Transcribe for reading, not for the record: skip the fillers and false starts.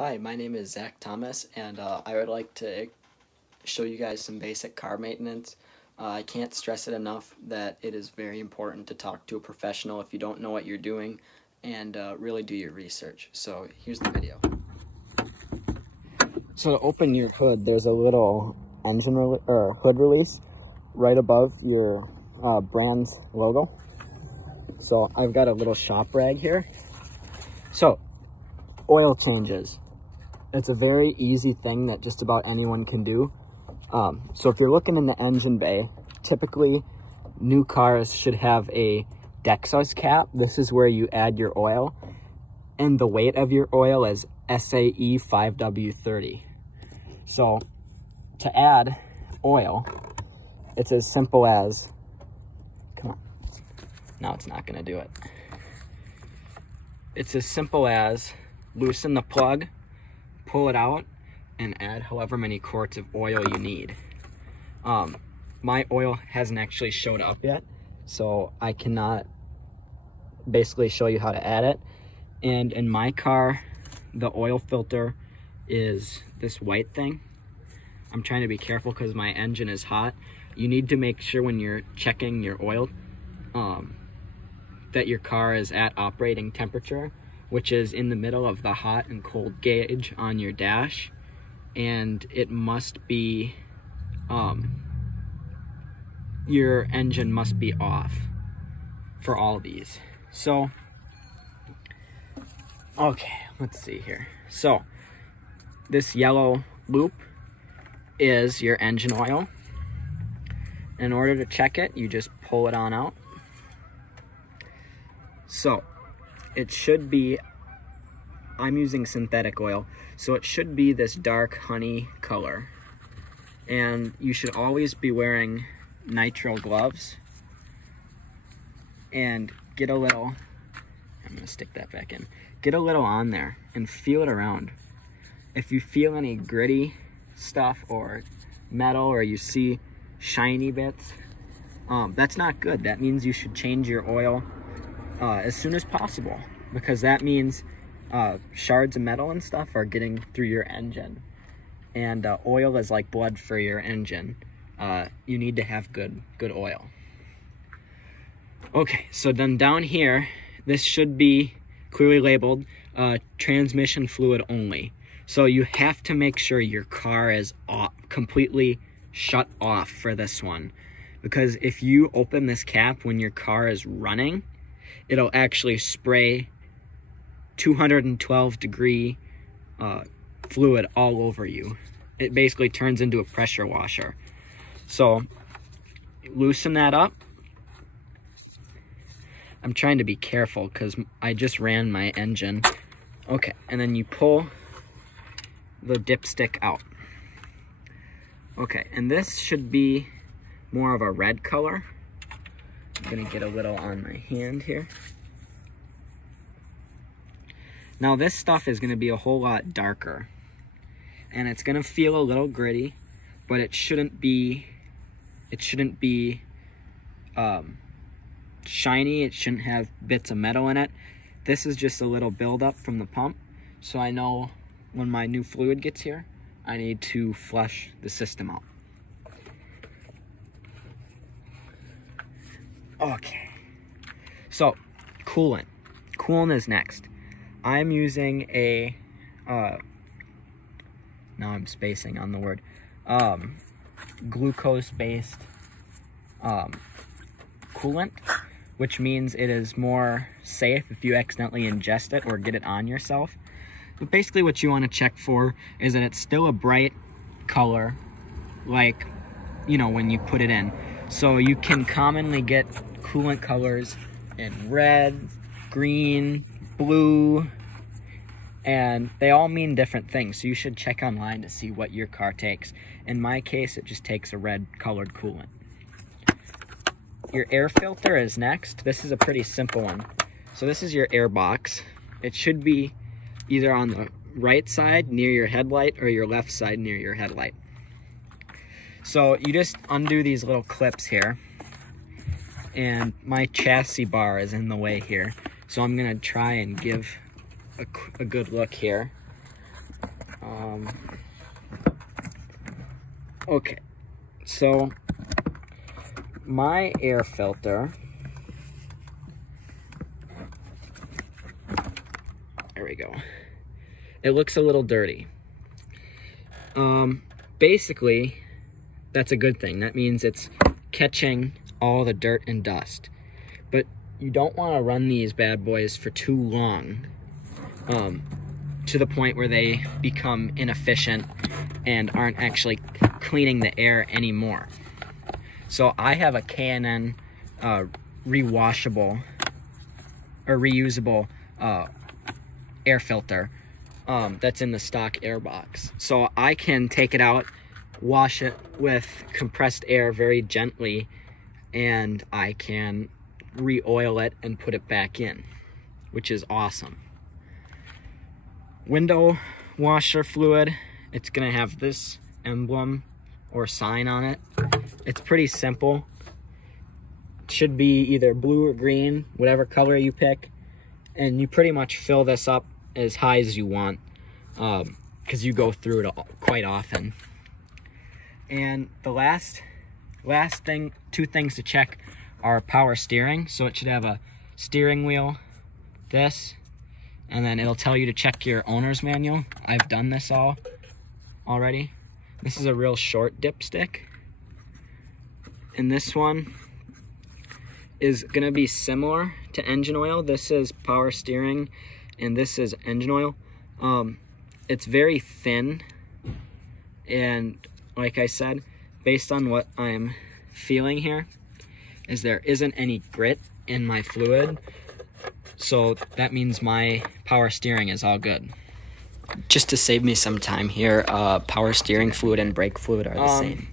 Hi, my name is Zach Thomas, and I would like to show you guys some basic car maintenance. I can't stress it enough that it is very important to talk to a professional if you don't know what you're doing, and really do your research. So here's the video. So to open your hood, there's a little engine hood release right above your brand's logo. So I've got a little shop rag here. So oil changes. It's a very easy thing that just about anyone can do. So if you're looking in the engine bay, typically new cars should have a Dexos cap. This is where you add your oil, and the weight of your oil is SAE 5W30. So to add oil, it's as simple as, come on, now it's not gonna do it. It's as simple as loosen the plug, pull it out, and add however many quarts of oil you need. My oil hasn't actually showed up yet, so I cannot basically show you how to add it. And in my car, the oil filter is this white thing. I'm trying to be careful because my engine is hot. You need to make sure when you're checking your oil that your car is at operating temperature, which is in the middle of the hot and cold gauge on your dash, and it must be, your engine must be off for all these. So, okay, let's see here. So, this yellow loop is your engine oil. In order to check it, you just pull it on out. So, it should be, I'm using synthetic oil, so it should be this dark honey color. And you should always be wearing nitrile gloves. And get a little, I'm gonna stick that back in. Get a little on there and feel it around. If you feel any gritty stuff or metal, or you see shiny bits, that's not good. That means you should change your oil as soon as possible, because that means shards of metal and stuff are getting through your engine, and oil is like blood for your engine. You need to have good oil. Okay, so then down here, this should be clearly labeled transmission fluid only. So you have to make sure your car is completely shut off for this one, because if you open this cap when your car is running, it'll actually spray 212 degree fluid all over you. It basically turns into a pressure washer. So loosen that up. I'm trying to be careful because I just ran my engine. Okay, and then you pull the dipstick out. Okay, and this should be more of a red color. I'm gonna get a little on my hand here. Now this stuff is gonna be a whole lot darker, and it's gonna feel a little gritty, but it shouldn't be shiny. It shouldn't have bits of metal in it. This is just a little buildup from the pump, so I know when my new fluid gets here, I need to flush the system out. Okay, so coolant. Coolant is next. I'm using a, now I'm spacing on the word, glucose-based coolant, which means it is more safe if you accidentally ingest it or get it on yourself. But basically what you want to check for is that it's still a bright color, like, you know, when you put it in. So you can commonly get coolant colors in red, green, blue, and they all mean different things. So you should check online to see what your car takes. In my case, it just takes a red colored coolant. Your air filter is next. This is a pretty simple one. So this is your air box. It should be either on the right side near your headlight or your left side near your headlight. So you just undo these little clips here, and my chassis bar is in the way here. So I'm gonna try and give a good look here. Okay, so my air filter, there we go. It looks a little dirty. Basically, that's a good thing. That means it's catching all the dirt and dust. But you don't want to run these bad boys for too long, to the point where they become inefficient and aren't actually cleaning the air anymore. So I have a K&N rewashable or reusable air filter that's in the stock air box. So I can take it out, wash it with compressed air very gently, and I can re-oil it and put it back in, which is awesome. Window washer fluid, it's gonna have this emblem or sign on it. It's pretty simple. It should be either blue or green, whatever color you pick, and you pretty much fill this up as high as you want, because you go through it quite often. And the last thing, two things to check are power steering. So it should have a steering wheel, this, and then it'll tell you to check your owner's manual. I've done this all already. This is a real short dipstick, and this one is gonna be similar to engine oil. This is power steering, and this is engine oil. It's very thin, and like I said, based on what I'm feeling here, is there isn't any grit in my fluid, so that means my power steering is all good. Just to save me some time here, power steering fluid and brake fluid are the same.